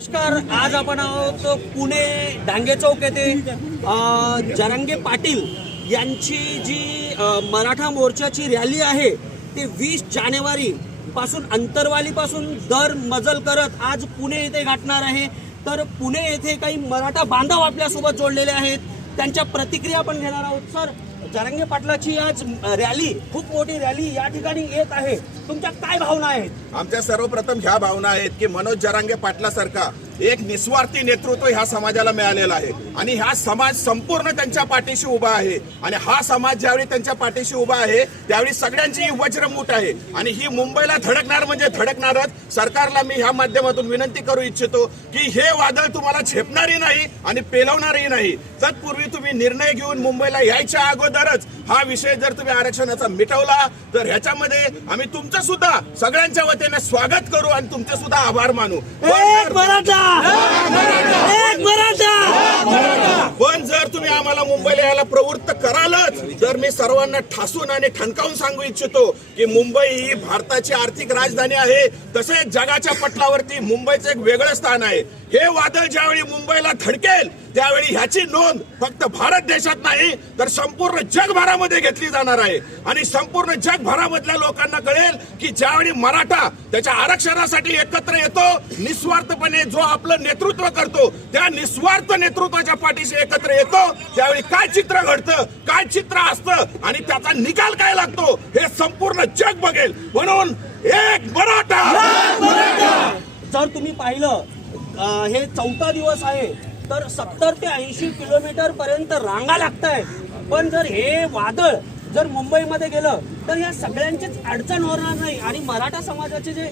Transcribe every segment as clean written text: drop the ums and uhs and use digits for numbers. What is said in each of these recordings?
नमस्कार, आज आपण आहोत पुणे डांगे चौक येथे जरांगे पाटील यांची जी मराठा मोर्चाची रॅली आहे ती 20 जानेवारी पासून अंतरवाली पासून दर मजल करत आज पुणे येथे गाठणार आहे। तर पुणे येथे काही मराठा बांधव आपल्यासोबत जोडलेले आहेत, त्यांच्या प्रतिक्रिया आपण घेणार आहोत। सर, जरांगे पाटलाची आज रॅली, खूप मोठी रॅली या ठिकाणी येत आहे, तुमच्या काय भावना आहेत? आमच्या सर्वप्रथम ह्या भावना आहेत की मनोज जरांगे पाटलासारखा एक निस्वार्थी नेतृत्व ह्या समाजाला मिळालेला आहे आणि हा समाज संपूर्ण त्यांच्या पाठीशी उभा आहे आणि हा समाज ज्यावेळी त्यांच्या पाठीशी उभा आहे त्यावेळी सगळ्यांची वज्रमूठ आहे आणि ही मुंबईला धडकणार म्हणजे धडकणारच। सरकारला मी ह्या माध्यमातून विनंती करू इच्छितो की हे वादळ तुम्हाला झेपणारी नाही आणि पेलवणारही नाही। तत्पूर्वी तुम्ही निर्णय घेऊन मुंबईला यायच्या अगोदरच हा विषय जर तुम्ही आरक्षणाचा मिटवला तर ह्याच्यामध्ये आम्ही तुमचं सुद्धा सगळ्यांच्या वतीने स्वागत करू आणि तुमचे सुद्धा आभार मानू। पण जर तुम्ही आम्हाला मुंबईला यायला प्रवृत्त करालच तर मी सर्वांना ठासून आणि ठणकावून सांगू इच्छितो की मुंबई ही भारताची आर्थिक राजधानी आहे, तसेच जगाच्या पटलावरती मुंबईचं एक वेगळं स्थान आहे। हे वादळ ज्यावेळी मुंबईला धडकेल त्यावेळी ह्याची नोंद फक्त भारत देशात नाही तर संपूर्ण जगभरामध्ये घेतली जाणार आहे आणि संपूर्ण जगभरामधल्या लोकांना कळेल की ज्यावेळी मराठा त्याच्या आरक्षणासाठी एकत्र येतो, निस्वार्थपणे जो आपलं नेतृत्व करतो त्या निस्वार्थ नेतृत्वाच्या पाठीशी एकत्र येतो, त्यावेळी काय चित्र घडतं, काय चित्र असतं आणि त्याचा निकाल काय लागतो हे संपूर्ण जग बघेल। म्हणून एक मराठा। जर तुम्ही पाहिलं हे 4था दिवस आहे तर 70 ते 80 किलोमीटर पर्यंत रांगा लागतायत, पण जर हे वादळ जर मुंबईमध्ये गेलं तर या सगळ्यांचीच अडचण होणार नाही आणि मराठा समाजाचे जे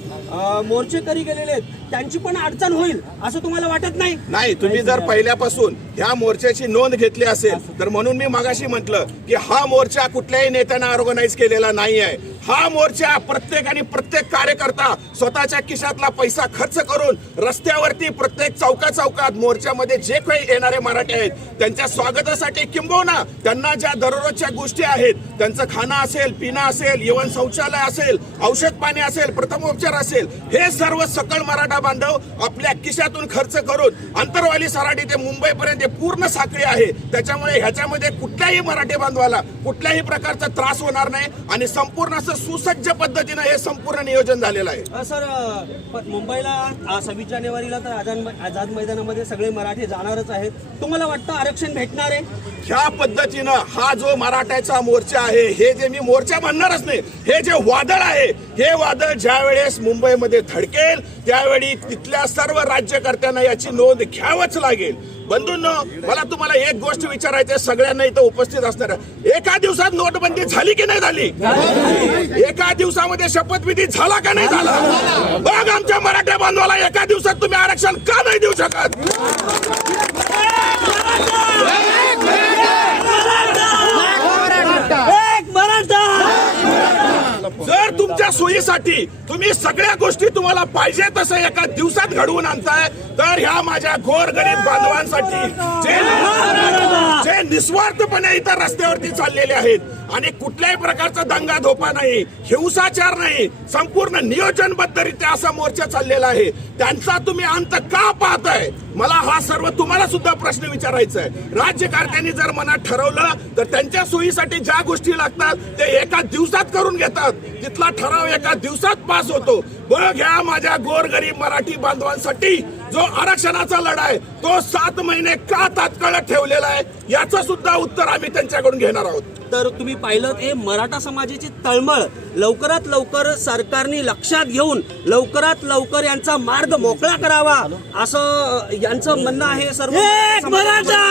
मोर्चेकरी गेलेले आहेत त्यांची पण अडचण होईल असं तुम्हाला वाटत नाही? नाही, तुम्ही जर पहिल्यापासून ह्या मोर्चाची नोंद घेतली असेल तर म्हणून मी मगाशी म्हटलं की हा मोर्चा कुठल्याही नेत्यानं ऑर्गनाइज केलेला नाही आहे। हा मोर्चा प्रत्येक कार्यकर्ता स्वतःच्या खिशातला पैसा खर्च करून रस्त्यावरती प्रत्येक चौकात मोर्चामध्ये जे काही येणारे मराठी आहेत त्यांच्या स्वागतासाठी, किंबहुना त्यांना ज्या दररोजच्या गोष्टी आहेत, त्यांचं खाणं असेल, पिणं असेल, यवन शौचालय असेल, औषध पाणी असेल, प्रथमोपचार असेल, हे सर्व सकल मराठा बांधव आपल्या खिशातून खर्च करून अंतरवाली सराटी ते मुंबईपर्यंत पूर्ण साखळी आहे। त्याच्यामुळे ह्याच्यामध्ये कुठल्याही मराठी बांधवाला कुठल्याही प्रकारचा त्रास होणार नाही आणि संपूर्ण असं सुसज्ज पद्धतीने हे संपूर्ण नियोजन झालेलं आहे। सर, मुंबईला 26 जानेवारीला तर आझाद मैदानामध्ये सगळे मराठी जाणारच आहेत, तुम्हाला वाटतं आरक्षण भेटणार आहे? ह्या पद्धतीनं हा जो मराठ्याचा मोर्चा आहे, हे जे मी मोर्चा म्हणणारच नाही, हे जे वादळ आहे, हे वादळ ज्या वेळेस मुंबईमध्ये धडकेल त्यावेळी तिथल्या सर्व राज्यकर्त्यांना याची नोंद घ्यावंच लागेल। बंधूंनो, मला तुम्हाला एक गोष्ट विचारायची आहे, सगळ्यांना इथं उपस्थित असणार, एका दिवसात नोटबंदी झाली की नाही झाली? एका दिवसामध्ये शपथविधी झाला का नाही झाला? बघ, आमच्या मराठा बांधवाला एका दिवसात तुम्ही आरक्षण का नाही देऊ शकत? जर तुमच्या सोयीसाठी तुम्ही सगळ्या गोष्टी तुम्हाला पाहिजे तसं एका दिवसात घडवून आणताय तर ह्या माझ्या गोरगरीब बांधवांसाठी जे निस्वार्थपणे इथं रस्त्यावरती चाललेले आहेत आणि कुठल्याही प्रकारचा दंगा धोपा नाही, हिंसाचार नाही, संपूर्ण नियोजनबद्धरित्या असा मोर्चा चाललेला आहे, त्यांचा तुम्ही अंत का पाहताय? मला हा सर्व तुम्हाला सुद्धा प्रश्न विचारायचा आहे। राज्यकर्त्यांनी जर मनात ठरवलं तर त्यांच्या सोयीसाठी ज्या गोष्टी लागतात ते एका दिवसात करून घेतात, तिथला ठराव एका दिवसात पास होतो। बघ, ह्या माझ्या गोरगरीब मराठी बांधवांसाठी जो आरक्षणाचा लढा आहे तो 7 महिने का तात्काळ ठेवलेला आहे याचं सुद्धा उत्तर आम्ही त्यांच्याकडून घेणार आहोत। तर तुम्ही पाहिलं, हे मराठा समाजाची तळमळ लवकरात लवकर सरकारने लक्षात घेऊन लवकरात लवकर यांचा मार्ग मोकळा करावा असं यांचं म्हणणं आहे। सर्व मराठा